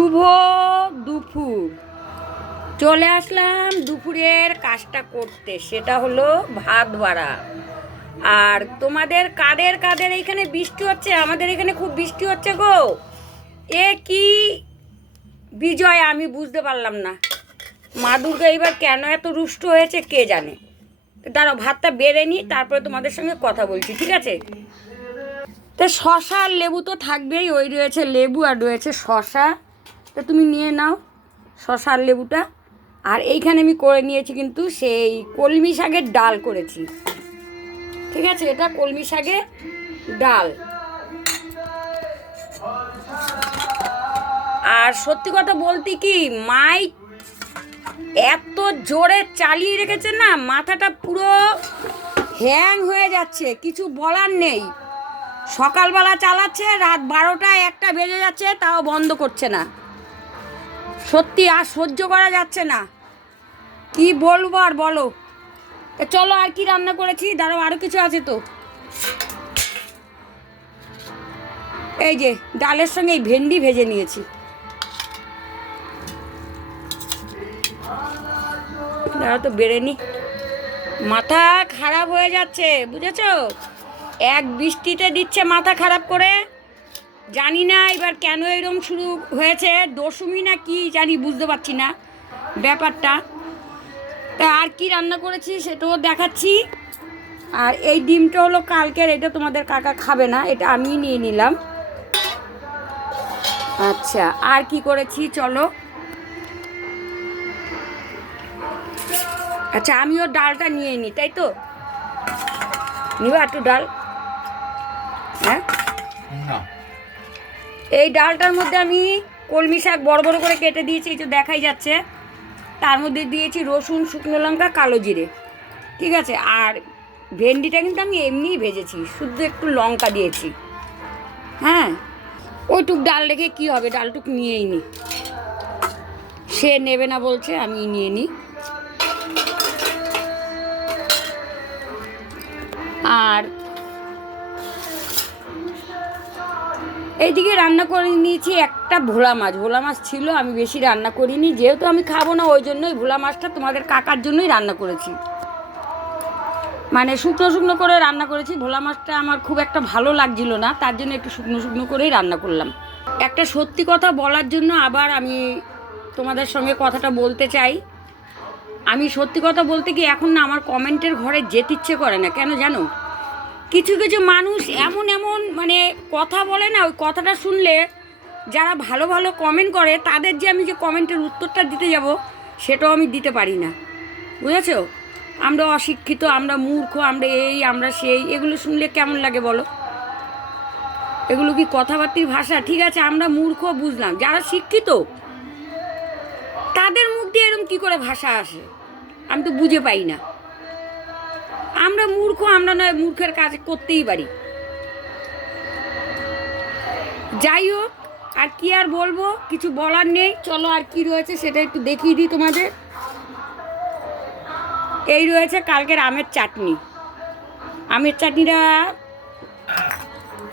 শুভ দুপুর। চলে আসলাম দুপুরের কাজটা করতে, সেটা হলো ভাত বাড়া। আর তোমাদের কাদের কাদের এইখানে বৃষ্টি হচ্ছে? আমাদের এখানে খুব বৃষ্টি হচ্ছে গো। এ কি বিজয় আমি বুঝতে পারলাম না। মা দুর্গা এবার কেন এত রুষ্ট হয়েছে কে জানে। দাঁড়াও, ভাতটা বেড়ে নিই, তারপরে তোমাদের সঙ্গে কথা বলছি, ঠিক আছে? তো শশা আর লেবু তো থাকবেই, ওই রয়েছে লেবু আর রয়েছে শশা। তো তুমি নিয়ে নাও শশা আর লেবুটা। আর এইখানে আমি করে নিয়েছি কিন্তু সেই কলমি শাকের ডাল করেছি, ঠিক আছে? এটা কলমি শাকের ডাল। আর সত্যি কথা বলতে কি, মাই এত জোরে চালিয়ে রেখেছে না, মাথাটা পুরো হ্যাং হয়ে যাচ্ছে, কিছু বলার নেই। সকালবেলা চালাচ্ছে, রাত 12টা 1টা বেজে যাচ্ছে, তাও বন্ধ করছে না। সত্যি আর সহ্য করা যাচ্ছে না, কি বলবো আর বলো। চলো, আর কি রান্না করেছি, দাঁড়াও, আরও কিছু আছে তো। এই যে ডালের সঙ্গে এই ভেন্ডি ভেজে নিয়েছি। দাঁড়াও তো বেড়ে নি, মাথা খারাপ হয়ে যাচ্ছে, বুঝেছো? এক বৃষ্টিতে দিচ্ছে মাথা খারাপ করে। জানি না এবার কেন এরকম শুরু হয়েছে, দশমী না কি জানি, বুঝতে পারছি না ব্যাপারটা। তা আর কি রান্না করেছি সেটাও দেখাচ্ছি। আর এই ডিমটা হলো কালকের, এটা তোমাদের কাকা খাবে না, এটা আমি নিয়ে নিলাম। আচ্ছা, আর কি করেছি চলো। আচ্ছা, আমিও ডালটা নিয়ে নিই, তাই তো? নিবা একটু ডাল? হ্যাঁ, এই ডালটার মধ্যে আমি কলমি শাক বড় বড় করে কেটে দিয়েছি, এই যে দেখাই যাচ্ছে। তার মধ্যে দিয়েছি রসুন, শুকনো লঙ্কা, কালো জিরে, ঠিক আছে? আর ভেন্ডিটা কিন্তু আমি এমনিই ভেজেছি, শুধু একটু লঙ্কা দিয়েছি। হ্যাঁ, ওইটুক ডাল রেখে কী হবে, ডালটুক নিয়েই নি। সে নেবে না বলছে, আমি নিয়ে নিই। আর এইদিকে রান্না করে নিয়েছি একটা ভোলা মাছ। ভোলা মাছ ছিল, আমি বেশি রান্না করিনি, যেহেতু আমি খাবো না ওই জন্যই ভোলা মাছটা তোমাদের কাকার জন্যই রান্না করেছি। মানে শুকনো শুকনো করে রান্না করেছি। ভোলা মাছটা আমার খুব একটা ভালো লাগছিল না, তার জন্য একটু শুকনো শুকনো করেই রান্না করলাম। একটা সত্যি কথা বলার জন্য আবার আমি তোমাদের সঙ্গে কথাটা বলতে চাই। আমি সত্যি কথা বলতে কি, এখন না আমার কমেন্টের ঘরে যেতে ইচ্ছে করে না, কেন জানো? কিছু কিছু মানুষ এমন এমন মানে কথা বলে না, ওই কথাটা শুনলে যারা ভালো ভালো কমেন্ট করে তাদের যে আমি যে কমেন্টের উত্তরটা দিতে যাব, সেটাও আমি দিতে পারি না, বুঝেছো? আমরা অশিক্ষিত, আমরা মূর্খ, আমরা এই আমরা সেই, এগুলো শুনলে কেমন লাগে বলো? এগুলো কি কথাবার্তির ভাষা? ঠিক আছে, আমরা মূর্খ বুঝলাম, যারা শিক্ষিত তাদের মুখ দিয়ে এরকম কী করে ভাষা আসে আমি তো বুঝে পাই না। আমরা মূর্খ, আমরা নয় মূর্খের কাজ করতেই পারি। যাই হোক, আর কি আর বলবো, কিছু বলার নেই। চলো, আর কি রয়েছে সেটা একটু দেখিয়ে দিই তোমাদের। এই রয়েছে কালকের আমের চাটনি। আমের চাটনিটা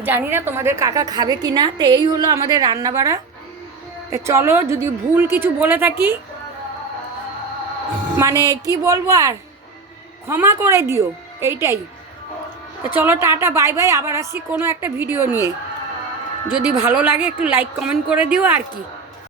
জানি না তোমাদের কাকা খাবে কি না। তো এই হলো আমাদের রান্নাবাড়া। তো চলো, যদি ভুল কিছু বলে থাকি, মানে কি বলবো আর, ক্ষমা করে দিও, এইটাই। তো চলো, টাটা, বাই বাই। আবার আসি কোনো একটা ভিডিও নিয়ে। যদি ভালো লাগে একটু লাইক কমেন্ট করে দিও আর কি।